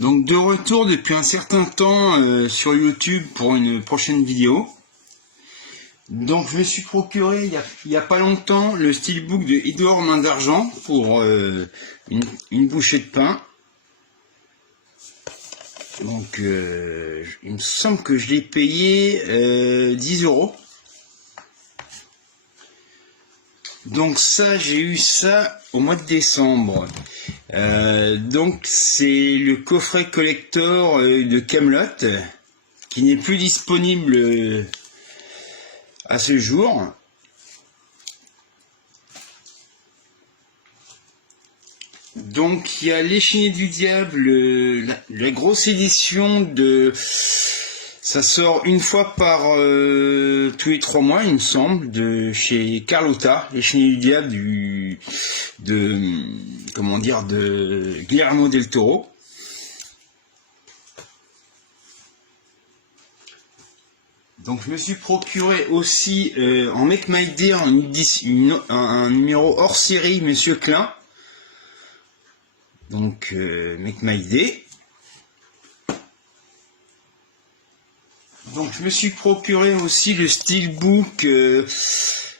Donc de retour depuis un certain temps sur YouTube pour une prochaine vidéo. Donc je me suis procuré il y a pas longtemps le steelbook de Edouard Main d'Argent pour une bouchée de pain. Donc il me semble que je l'ai payé 10 €. Donc ça, j'ai eu ça au mois de décembre. Donc c'est le coffret collector de Camelot qui n'est plus disponible à ce jour. Donc il y a L'Échiquier du Diable, la grosse édition de... Ça sort une fois par tous les 3 mois, il me semble, de chez Carlotta, L'Échiquier du Diable de Guillermo del Toro. Donc je me suis procuré aussi en Make My Day un numéro hors série Monsieur Klein. Donc Make My Day. Donc je me suis procuré aussi le steelbook,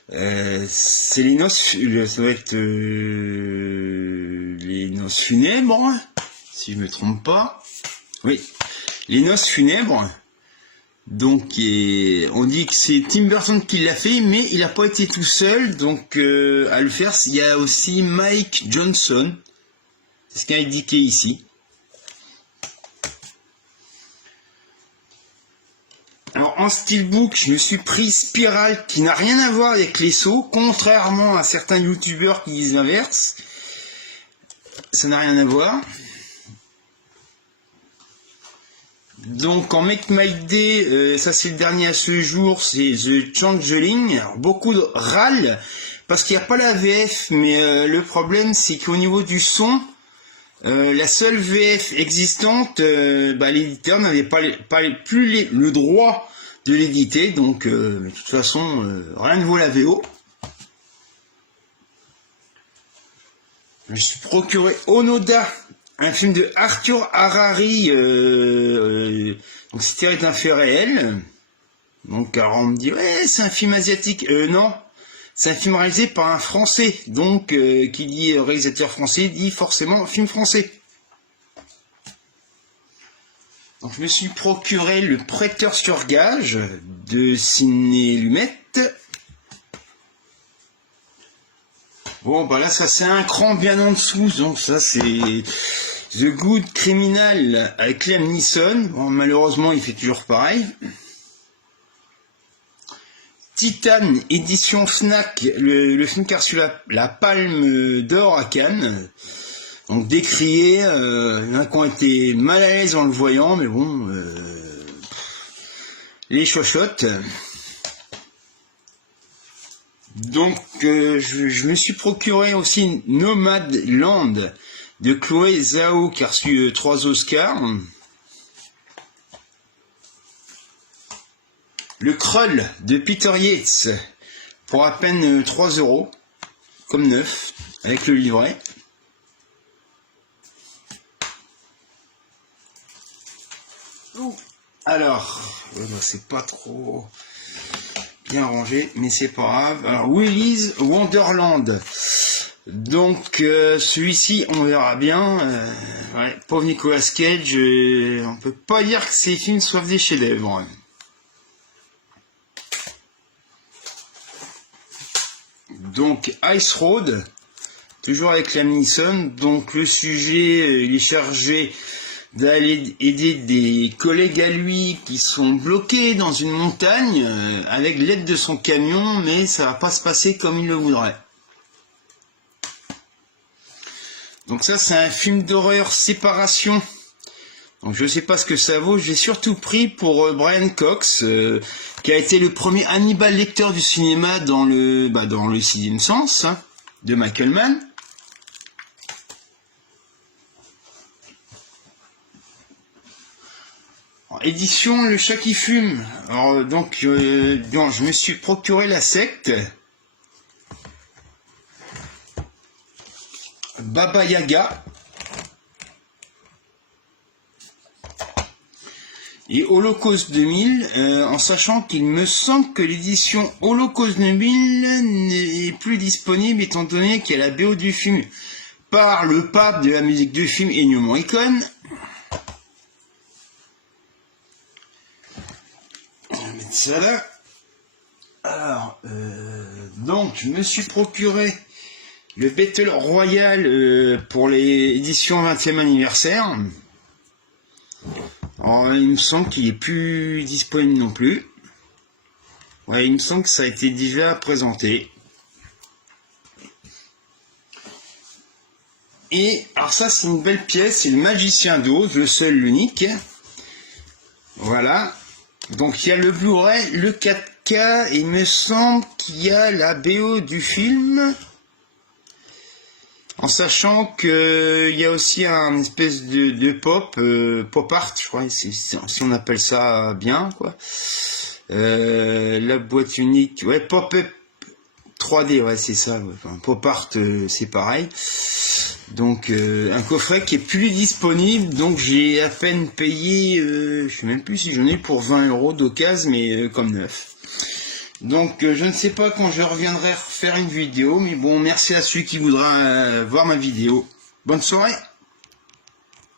c'est les noces, ça va être les noces funèbres, si je me trompe pas. Oui, les noces funèbres. Donc on dit que c'est Tim Burton qui l'a fait, mais il n'a pas été tout seul. Donc à le faire, il y a aussi Mike Johnson. C'est ce qui est indiqué ici. Alors en steelbook, je me suis pris Spirale qui n'a rien à voir avec les sauts, contrairement à certains youtubeurs qui disent l'inverse. Ça n'a rien à voir. Donc en Make My Day, ça c'est le dernier à ce jour, c'est The Changeling. Alors, beaucoup de râles parce qu'il n'y a pas la VF, mais le problème c'est qu'au niveau du son, la seule VF existante, l'éditeur n'avait plus le droit de l'éditer, donc de toute façon rien ne vaut la VO. Je me suis procuré Onoda, un film de Arthur Harari, donc c'est tiré d'un fait réel. Donc alors on me dit ouais c'est un film asiatique, non. C'est un film réalisé par un Français, donc qui dit réalisateur français dit forcément film français. Donc je me suis procuré Le Prêteur sur gage de Sidney Lumet. Bon bah là ça c'est un cran bien en dessous, donc ça c'est The Good Criminal avec Liam Neeson. Bon malheureusement il fait toujours pareil. Titan, édition Fnac, le film qui a reçu la palme d'or à Cannes. Donc décrié, il y en a qui ont été mal à l'aise en le voyant, mais bon, les chochottes. Donc je me suis procuré aussi Nomadland de Chloé Zhao qui a reçu 3 Oscars. Le Krull de Peter Yates pour à peine 3 €, comme neuf, avec le livret. Alors, c'est pas trop bien rangé, mais c'est pas grave. Alors, Willy's Wonderland. Donc, celui-ci, on verra bien. Ouais, pauvre Nicolas Cage, on peut pas dire que ces films soient des chefs-d'œuvre. Donc Ice Road, toujours avec Liam Neeson. Donc le sujet, il est chargé d'aller aider des collègues à lui qui sont bloqués dans une montagne avec l'aide de son camion, mais ça va pas se passer comme il le voudrait. Donc ça c'est un film d'horreur Séparation. Donc je sais pas ce que ça vaut, j'ai surtout pris pour Brian Cox, qui a été le premier Hannibal Lecter du cinéma dans le 6e sens, hein, de Michael Mann. Alors, édition Le Chat qui fume. Alors donc je me suis procuré La Secte. Baba Yaga. et Holocaust 2000, en sachant qu'il me semble que l'édition Holocaust 2000 n'est plus disponible étant donné qu'il y a la BO du film par le pape de la musique du film, Ennio Morricone. On va mettre ça là. Alors, donc je me suis procuré le Battle Royale pour l'édition 20e anniversaire. Alors, il me semble qu'il n'est plus disponible non plus. Ouais, il me semble que ça a été déjà présenté. Et alors ça, c'est une belle pièce, c'est le Magicien d'Oz, le seul, l'unique. Voilà. Donc il y a le Blu-ray, le 4K, et il me semble qu'il y a la BO du film. En sachant qu'il y a aussi un espèce de pop, pop art, je crois, si on appelle ça bien, quoi. La boîte unique, ouais, pop-up 3D, ouais, c'est ça. Ouais. Enfin, pop art, c'est pareil. Donc, un coffret qui est plus disponible, donc j'ai à peine payé, je sais même plus si j'en ai pour 20 € d'occasion, mais comme neuf. Donc je ne sais pas quand je reviendrai faire une vidéo, mais bon, merci à celui qui voudra voir ma vidéo. Bonne soirée.